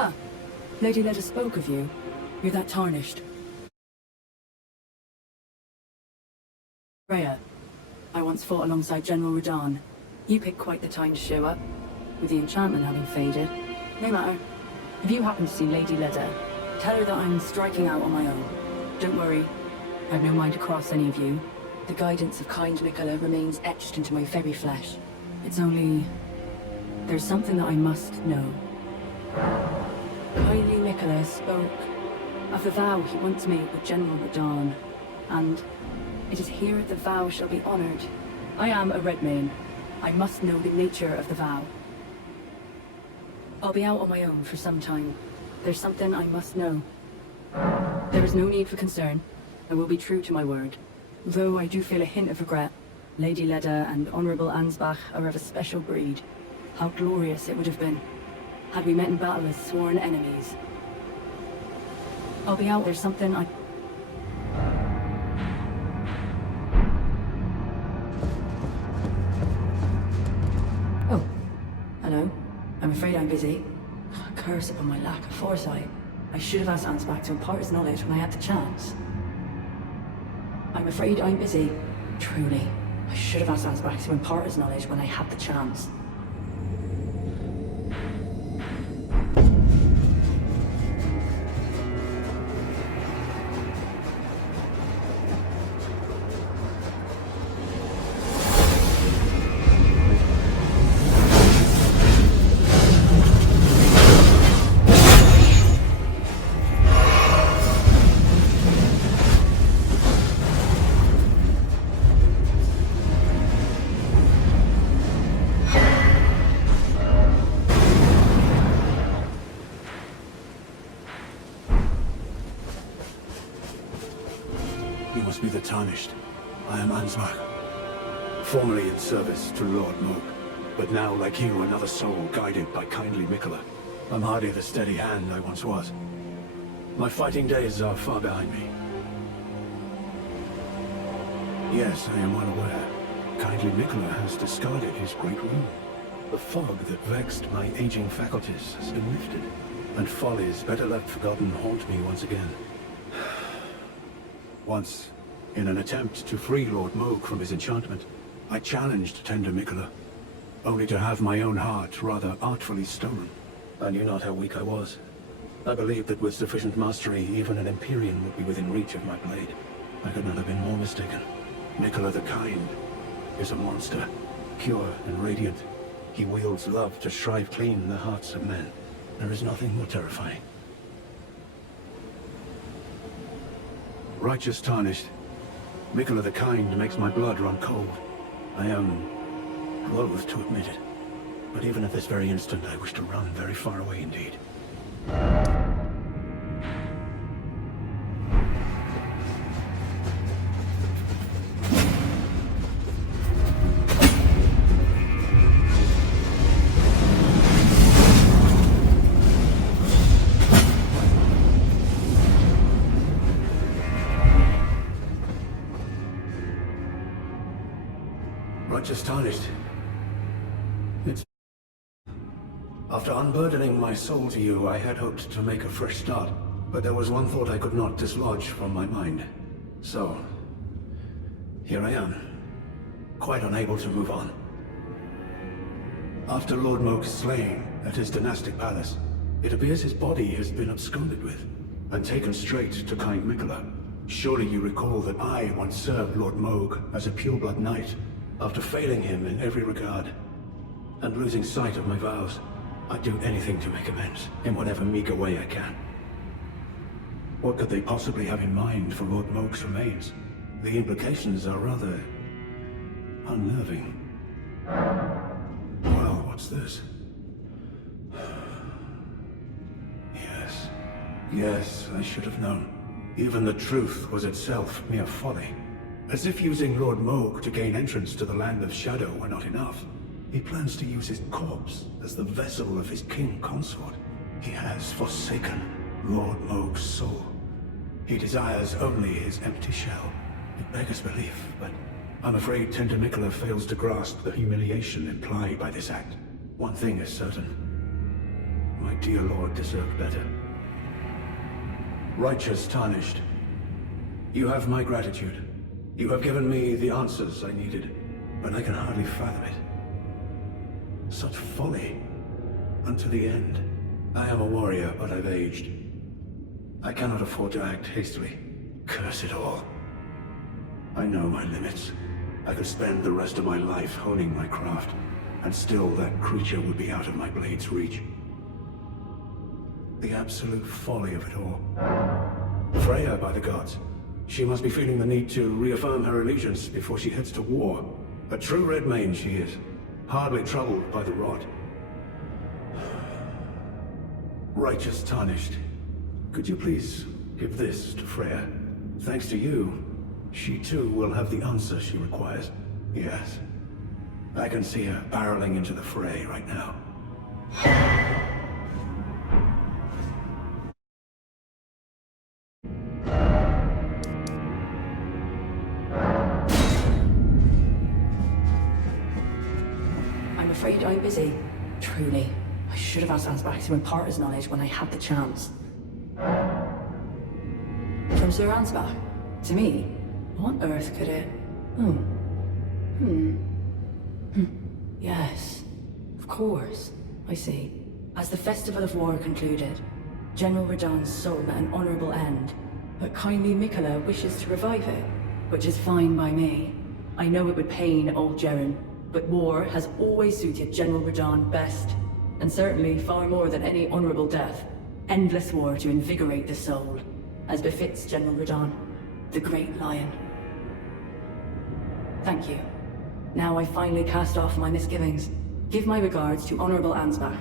Ah, Lady Leda spoke of you. You're that tarnished. Freyja, I once fought alongside General Radahn. You picked quite the time to show up, with the enchantment having faded. No matter. If you happen to see Lady Leda, tell her that I'm striking out on my own. Don't worry, I've no mind to cross any of you. The guidance of kind Miquella remains etched into my very flesh. It's only... there's something that I must know. Kindly Miquella spoke of the vow he once made with General Radahn, and it is here the vow shall be honored. I am a Redmane. I must know the nature of the vow. I'll be out on my own for some time. There's something I must know. There is no need for concern. I will be true to my word. Though I do feel a hint of regret. Lady Leda and Honorable Ansbach are of a special breed. How glorious it would have been, had we met in battle as sworn enemies. I'll be out. There's something I... Oh. Hello. I'm afraid I'm busy. Curse upon my lack of foresight. I should have asked Ansbach to impart his knowledge when I had the chance. I'm afraid I'm busy. Truly. I should have asked Ansbach to impart his knowledge when I had the chance. Be the tarnished. I am Ansbach. Formerly in service to Lord Moog, but now, like you, another soul guided by kindly Miquella. I'm hardly the steady hand I once was. My fighting days are far behind me. Yes, I am well aware. Kindly Miquella has discarded his great rune. The fog that vexed my aging faculties has been lifted, and follies better left forgotten haunt me once again. Once, in an attempt to free Lord Moog from his enchantment, I challenged tender Miquella, only to have my own heart rather artfully stolen. I knew not how weak I was. I believed that with sufficient mastery, even an Empyrean would be within reach of my blade. I could not have been more mistaken. Miquella the Kind is a monster, pure and radiant. He wields love to shrive clean the hearts of men. There is nothing more terrifying. Righteous tarnished. Miquella the Kind makes my blood run cold. I am loath to admit it, but even at this very instant I wish to run very far away indeed. Righteous tarnished. It's... After unburdening my soul to you, I had hoped to make a fresh start, but there was one thought I could not dislodge from my mind. So, here I am, quite unable to move on. After Lord Moog's slaying at his dynastic palace, it appears his body has been absconded with, and taken straight to kind Miquella. Surely you recall that I once served Lord Moog as a pureblood knight, after failing him in every regard, and losing sight of my vows. I'd do anything to make amends, in whatever meager way I can. What could they possibly have in mind for Lord Moog's remains? The implications are rather... unnerving. Well, what's this? Yes, I should have known. Even the truth was itself mere folly. As if using Lord Moog to gain entrance to the Land of Shadow were not enough, he plans to use his corpse as the vessel of his king consort. He has forsaken Lord Moog's soul. He desires only his empty shell. It beggars belief, but I'm afraid tender Miquella fails to grasp the humiliation implied by this act. One thing is certain. My dear lord deserved better. Righteous tarnished. You have my gratitude. You have given me the answers I needed, but I can hardly fathom it. Such folly. Unto the end. I am a warrior, but I've aged. I cannot afford to act hastily. Curse it all. I know my limits. I could spend the rest of my life honing my craft, and still that creature would be out of my blade's reach. The absolute folly of it all. Freyja, by the gods. She must be feeling the need to reaffirm her allegiance before she heads to war. A true red mane she is, hardly troubled by the rot. Righteous tarnished. Could you please give this to Freyja? Thanks to you, she too will have the answer she requires. Yes. I can see her barreling into the fray right now. I'm afraid I'm busy. Truly. I should have asked Ansbach to impart his knowledge when I had the chance. From Sir Ansbach? To me? What on earth could it... Yes. Of course. I see. As the Festival of War concluded, General Radahn's soul met an honorable end, but kindly Miquella wishes to revive it, which is fine by me. I know it would pain old Jeren, but war has always suited General Radahn best, and certainly far more than any honorable death. Endless war to invigorate the soul, as befits General Radahn, the Great Lion. Thank you. Now I finally cast off my misgivings. Give my regards to Honorable Ansbach.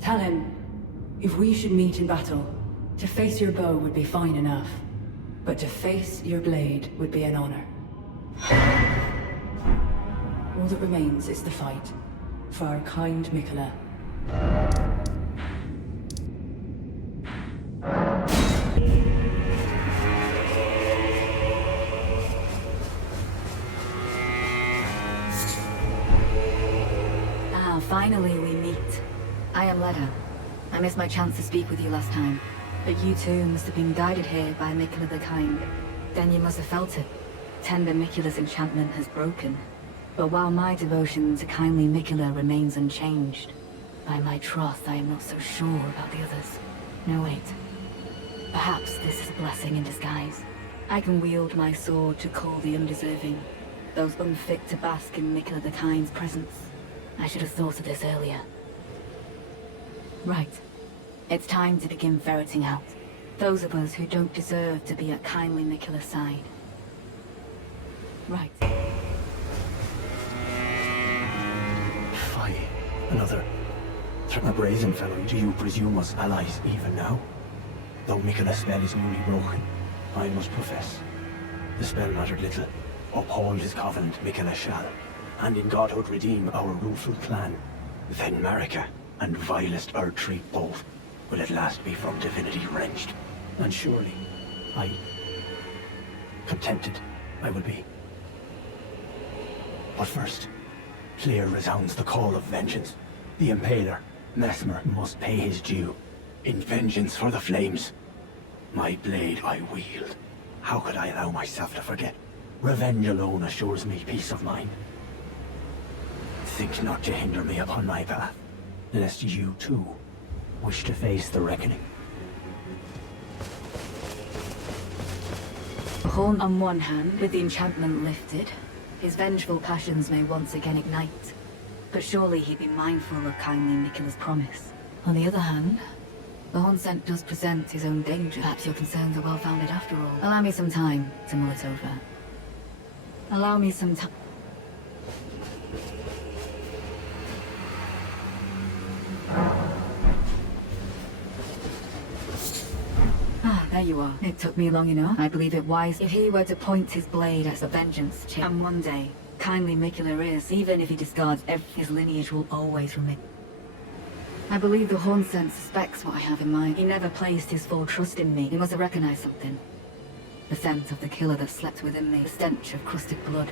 Tell him, if we should meet in battle, to face your bow would be fine enough, but to face your blade would be an honor. All that remains is the fight, for our kind Miquella. Finally we meet. I am Leda. I missed my chance to speak with you last time, but you too must have been guided here by Miquella the Kind. Then you must have felt it. Tender Miquella's enchantment has broken. But while my devotion to kindly Miquella remains unchanged, by my troth I am not so sure about the others. No, wait. Perhaps this is a blessing in disguise. I can wield my sword to call the undeserving, those unfit to bask in Miquella the Kind's presence. I should have thought of this earlier. Right. It's time to begin ferreting out those of us who don't deserve to be at kindly Miquella's side. Right. Fie. Another. A brazen fellow, do you presume us allies even now? Though Miquella's spell is newly broken, I must profess. The spell mattered little. Uphold his covenant, Miquella shall. And in godhood redeem our rueful clan. Then Marika and vilest Erdtree both will at last be from divinity wrenched. And surely, contented I will be. But first, clear resounds the call of vengeance. The Impaler, Messmer, must pay his due. In vengeance for the flames. My blade I wield. How could I allow myself to forget? Revenge alone assures me peace of mind. Think not to hinder me upon my path, lest you too wish to face the reckoning. Horn on one hand, with the enchantment lifted, his vengeful passions may once again ignite. But surely he'd be mindful of kindly Miquella's promise. On the other hand, the Hornsent does present his own danger. Perhaps your concerns are well-founded after all. Allow me some time to mull it over. Allow me some time. There you are. It took me long enough. I believe it wise if he were to point his blade as a vengeance chip. And one day, kindly Miquella is, even if he discards his lineage will always remain. I believe the Hornsent suspects what I have in mind. He never placed his full trust in me. He must have recognized something. The scent of the killer that slept within me, the stench of crusted blood.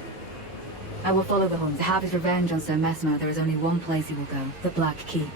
I will follow the Horn. To have his revenge on Sir Messmer, there is only one place he will go. The Black Keep.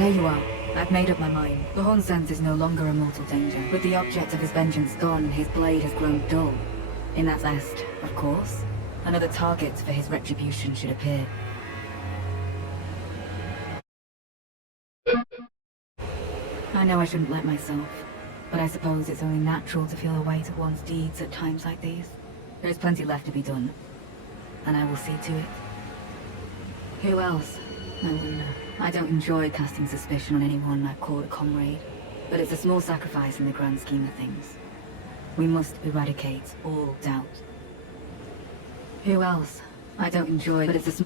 There you are. I've made up my mind. The Hornsent is no longer a mortal danger. With the object of his vengeance gone, his blade has grown dull. In that zest, of course, another target for his retribution should appear. I know I shouldn't let myself, but I suppose it's only natural to feel the weight of one's deeds at times like these. There's plenty left to be done, and I will see to it. Who else? I wonder. I don't enjoy casting suspicion on anyone I've called a comrade, but it's a small sacrifice in the grand scheme of things. We must eradicate all doubt. Who else? I don't enjoy, but it's a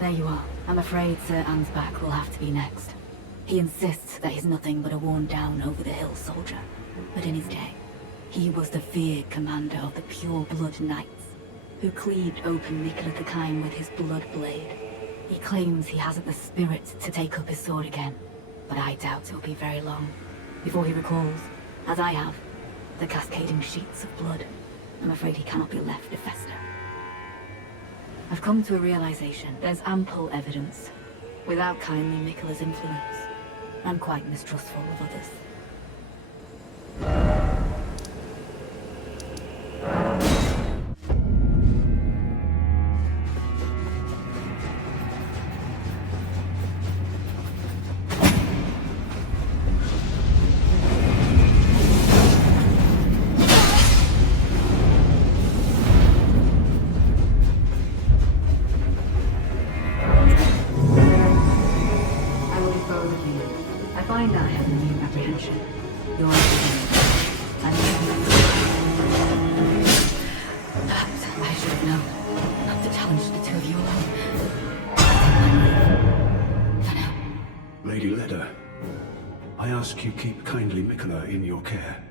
there you are. I'm afraid Sir Ansbach will have to be next. He insists that he's nothing but a worn-down over-the-hill soldier, but in his day, he was the feared commander of the pure-blood knights, who cleaved open Nicola the Kind with his blood blade. He claims he hasn't the spirit to take up his sword again, but I doubt it'll be very long before he recalls, as I have, the cascading sheets of blood. I'm afraid he cannot be left to fester. I've come to a realization. There's ample evidence. Without kindly Nicola's influence, I'm quite mistrustful of others. You keep kindly Mikola in your care.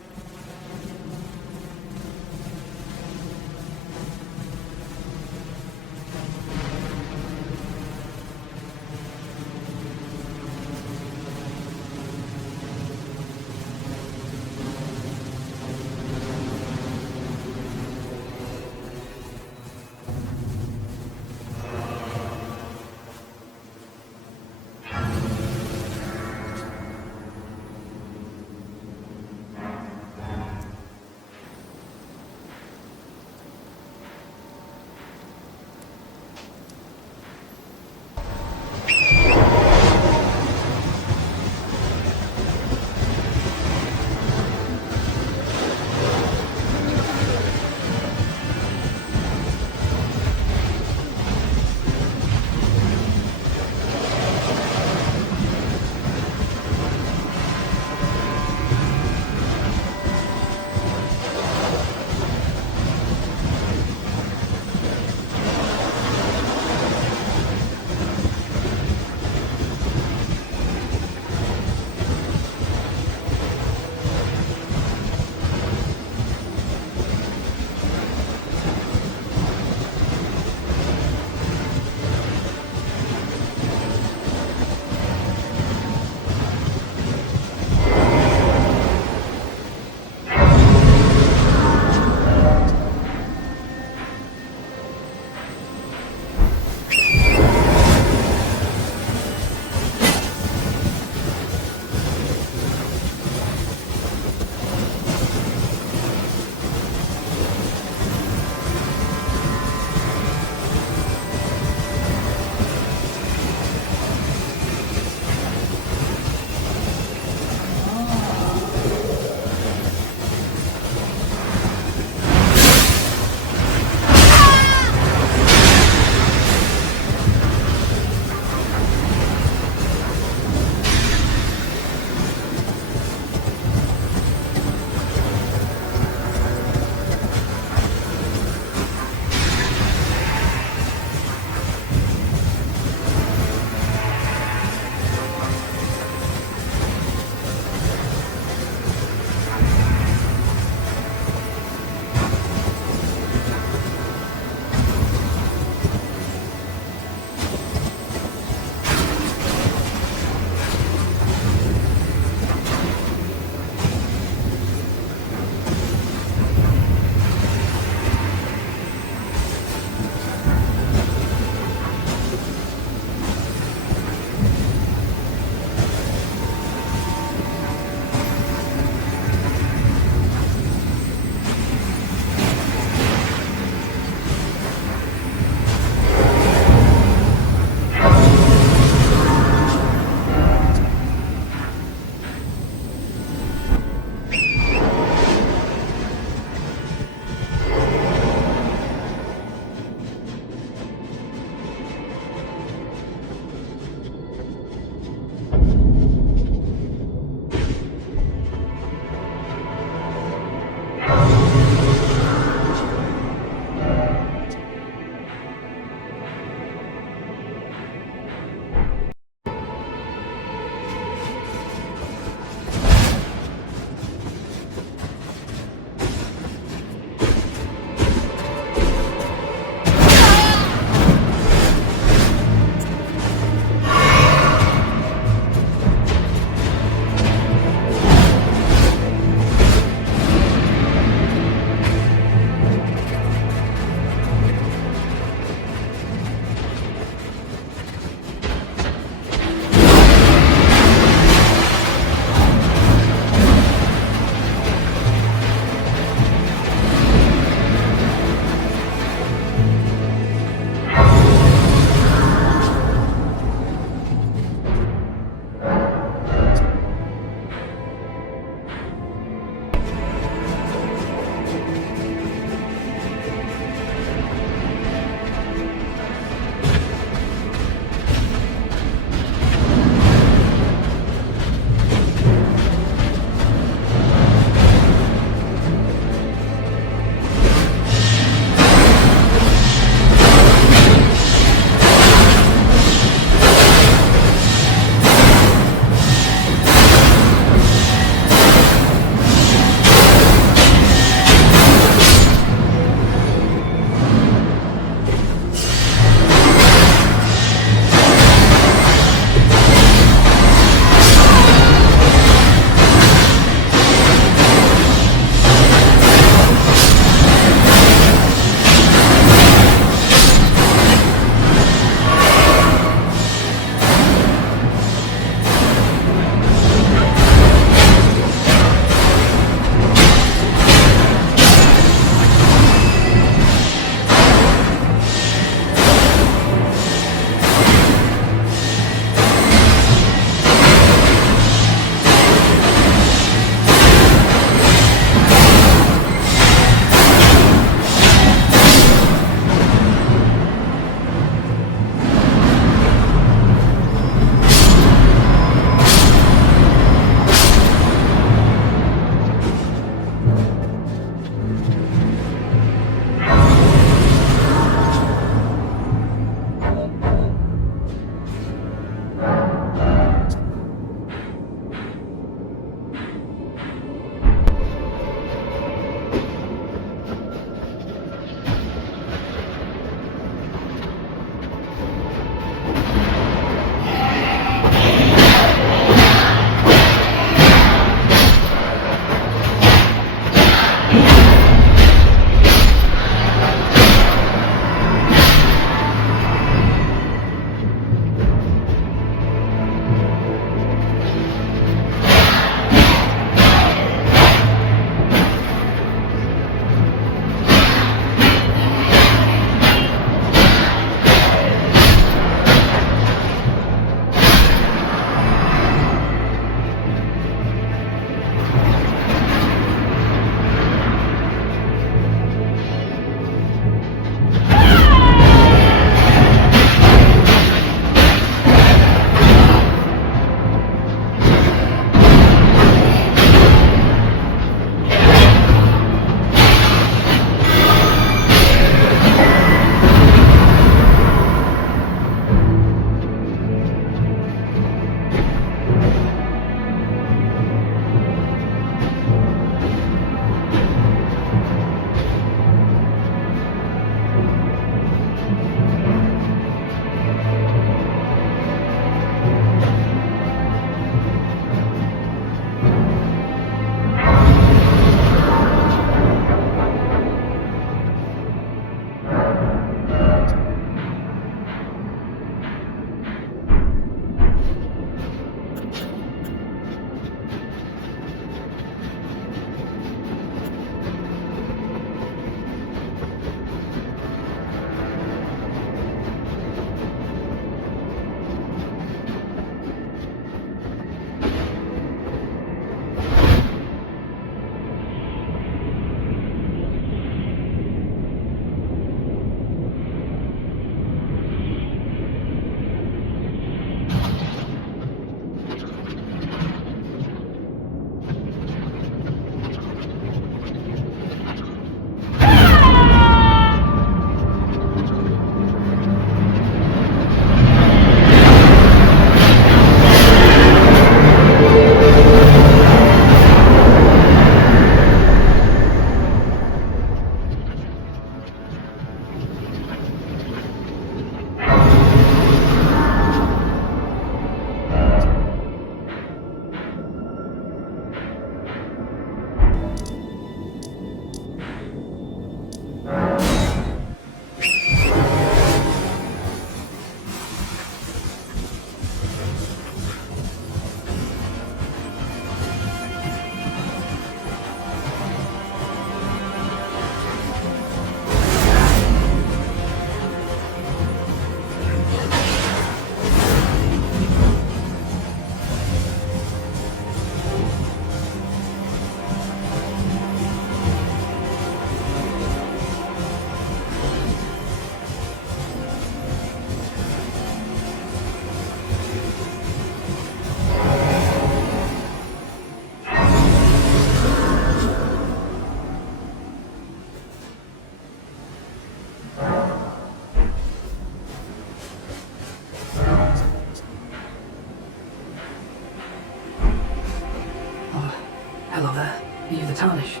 Are you the Tarnished?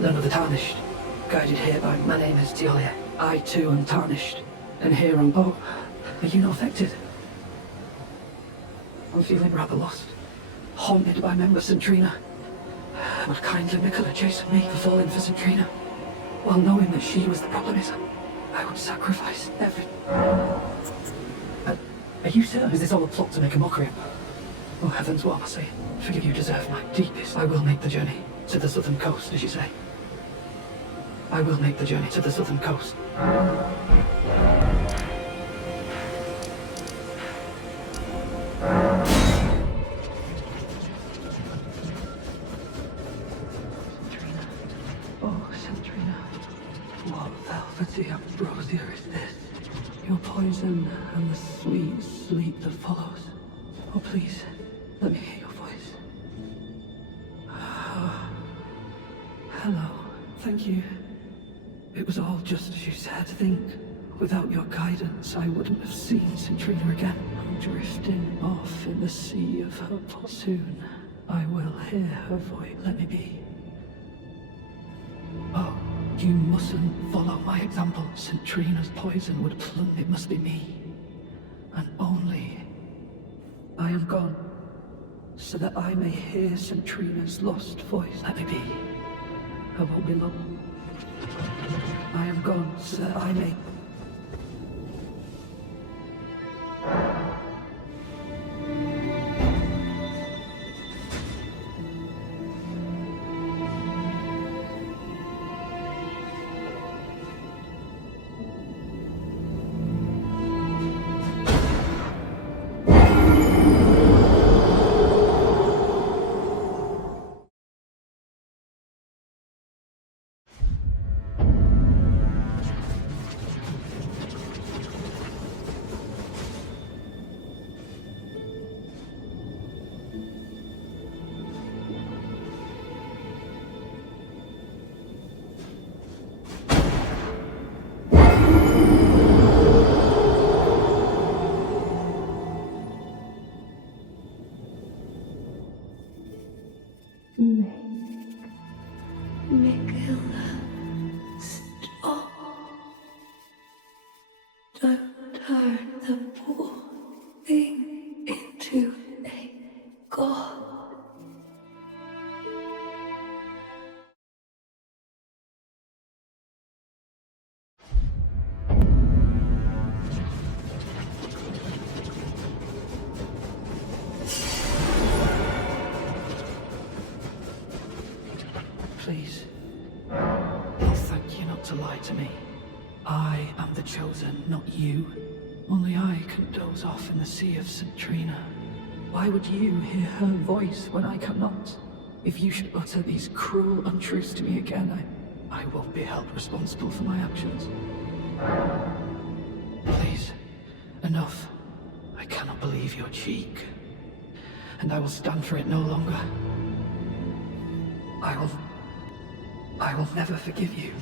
None of the Tarnished. Guided here by my name is Thiolier. I too am Tarnished. And here on boat. Are you not affected? I'm feeling rather lost. Haunted by member St Trina. But kindly Mikola chased me for falling for St Trina. While knowing that she was the problem is, I would sacrifice everything. Are you certain? Is this all a plot to make a mockery? Oh heavens, what am I saying? Forgive you deserve my deepest. I will make the journey to the southern coast, as you say. I will make the journey to the southern coast. Oh, St Trina. What velvety ambrosia is this? Your poison and the sweet sleep that follows. Oh, please, let me hear your voice. Hello, thank you. It was all just as you said. Think, without your guidance, I wouldn't have seen St Trina again. I'm drifting off in the sea of her soon. I will hear her voice. Let me be. Oh, you mustn't follow my example. St Trina's poison would plunge. It must be me. And only I am gone, so that I may hear St Trina's lost voice. Let me be. I won't be long. I am gone, so that I may... Don't turn the poor thing into a god. Please. I'll thank you not to lie to me. I am the chosen, not you. Only I can doze off in the sea of St Trina. Why would you hear her voice when I cannot? If you should utter these cruel untruths to me again, I won't be held responsible for my actions. Please, enough. I cannot believe your cheek. And I will stand for it no longer. I will never forgive you.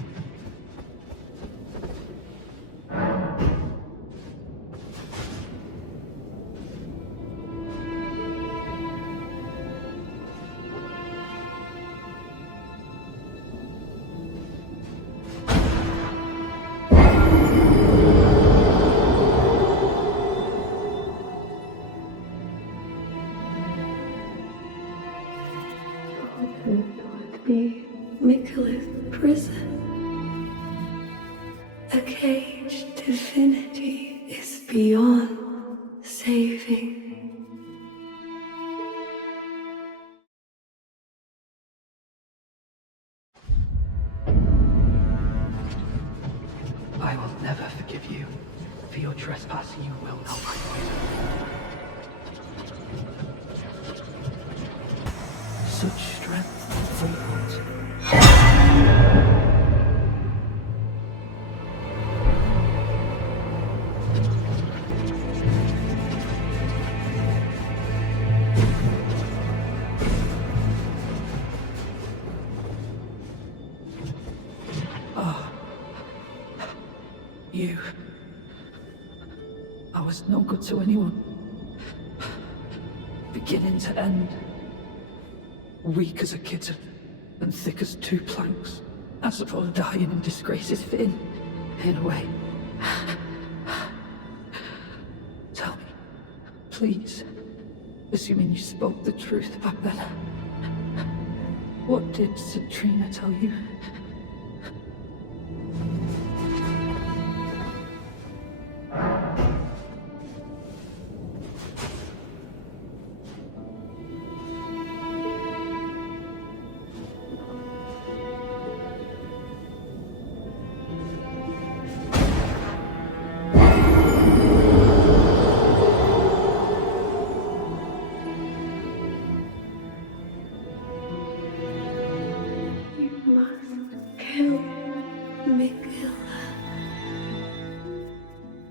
Would be Mikola's prison. A cage divinity is beyond saving. I will never forgive you. For your trespass, you will know my poison. Such strength and foothold. You. I was no good to anyone. Beginning to end. Weak as a kitten. and thick as 2 planks. I suppose dying in disgrace is fitting, in a way. Tell me, please, assuming you spoke the truth back then, what did St Trina tell you?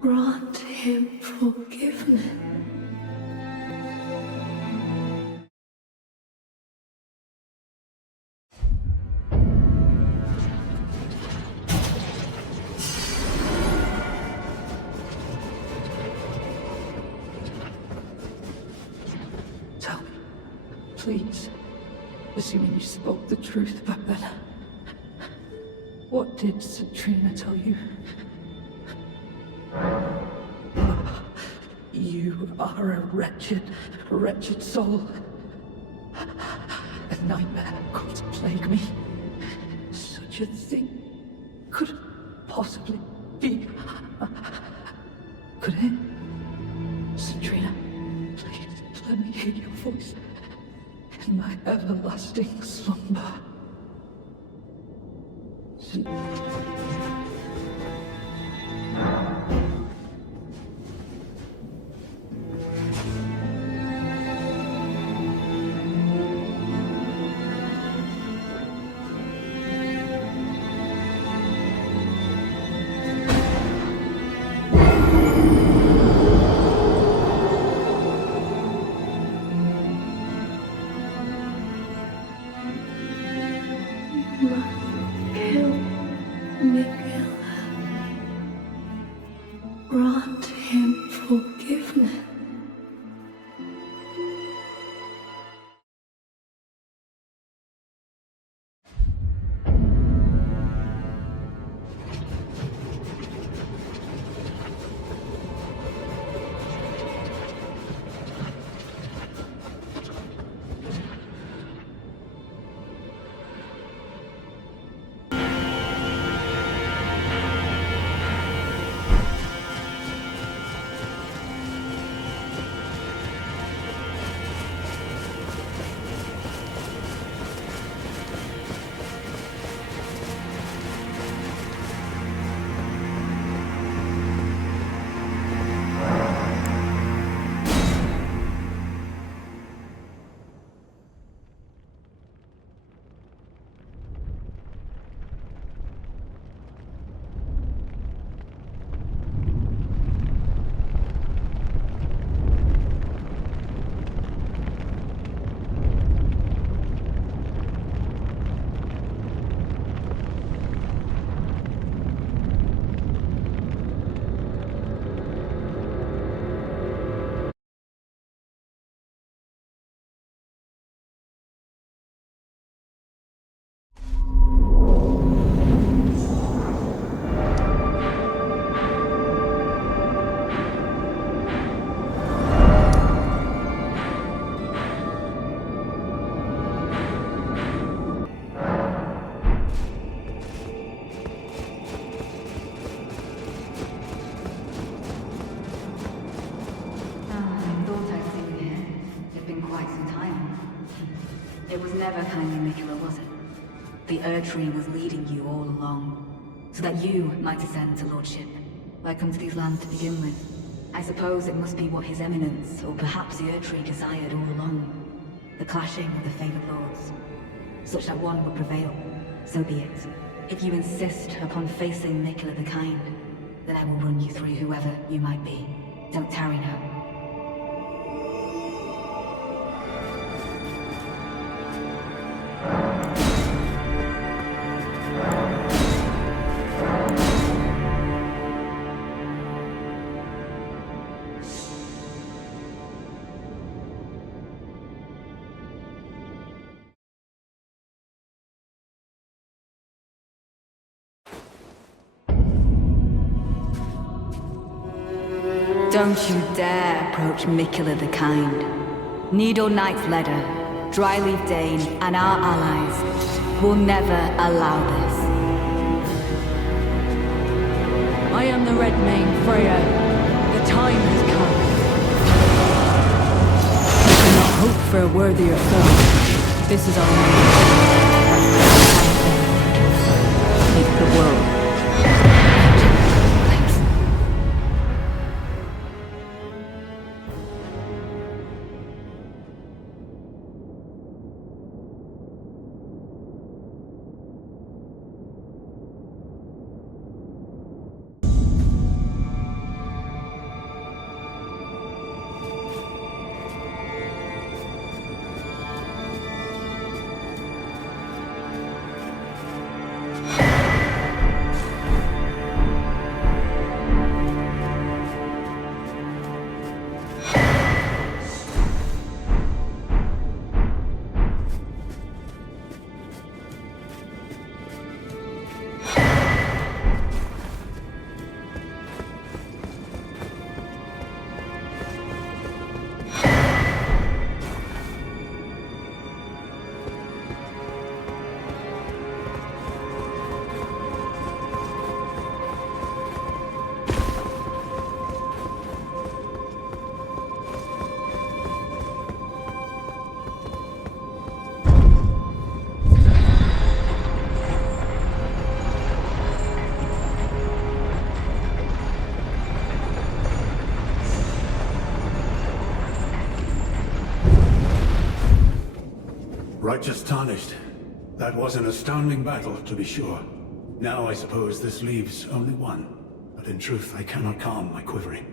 Grant him forgiveness. Tell me, please, assuming you spoke the truth back then, what did St Trina tell you? You are a wretched, wretched soul. A nightmare could plague me. Such a thing could possibly be. Could it? St Trina, please let me hear your voice in my everlasting slumber. Grant him forgiveness. It was never kindly Mikula, was it? The Erdtree was leading you all along, so that you might ascend to lordship. Why come to these lands to begin with? I suppose it must be what His Eminence, or perhaps the Erdtree desired all along. The clashing of the favored lords, such that one would prevail. So be it. If you insist upon facing Mikula the Kind, then I will run you through whoever you might be. Don't tarry now. Don't you dare approach Mikula the Kind. Needle Knight Leda, Dryleaf Dane, and our allies will never allow this. I am the Red Mane, Freyja. The time has come. We cannot hope for a worthier foe. This is our moment. Take the world. Righteous tarnished. That was an astounding battle, to be sure. Now I suppose this leaves only one. But in truth, I cannot calm my quivering.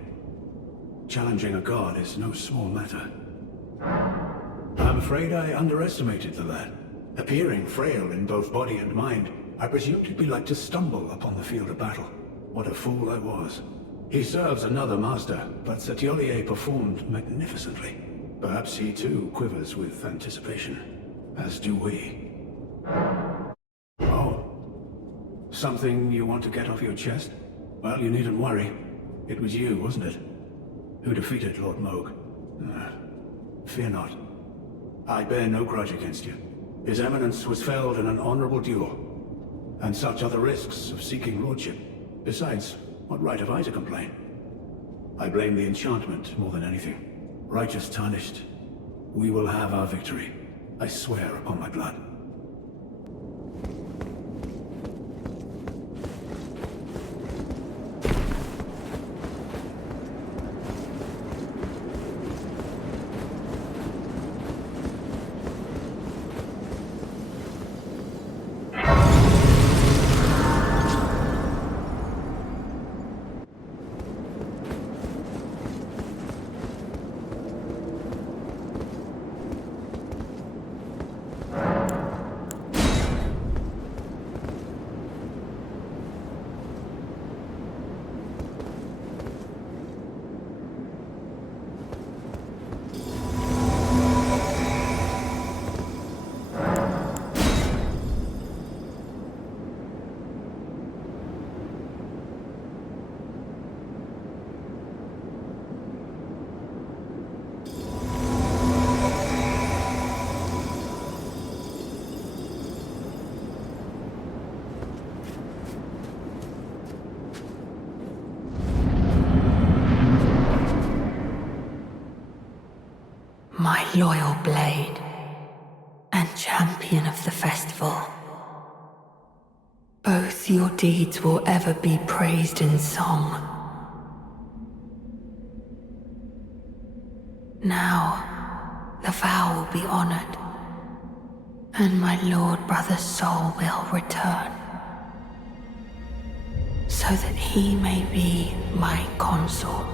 Challenging a god is no small matter. I'm afraid I underestimated the lad. Appearing frail in both body and mind, I presumed he'd be like to stumble upon the field of battle. What a fool I was. He serves another master, but Thiolier performed magnificently. Perhaps he too quivers with anticipation. As do we. Oh. Something you want to get off your chest? Well, you needn't worry. It was you, wasn't it? Who defeated Lord Mohg. Fear not. I bear no grudge against you. His Eminence was felled in an honorable duel. And such are the risks of seeking lordship. Besides, what right have I to complain? I blame the enchantment more than anything. Righteous tarnished. We will have our victory. I swear upon my blood. My loyal blade, and champion of the festival. Both your deeds will ever be praised in song. Now, the vow will be honored, and my lord brother's soul will return, so that he may be my consort.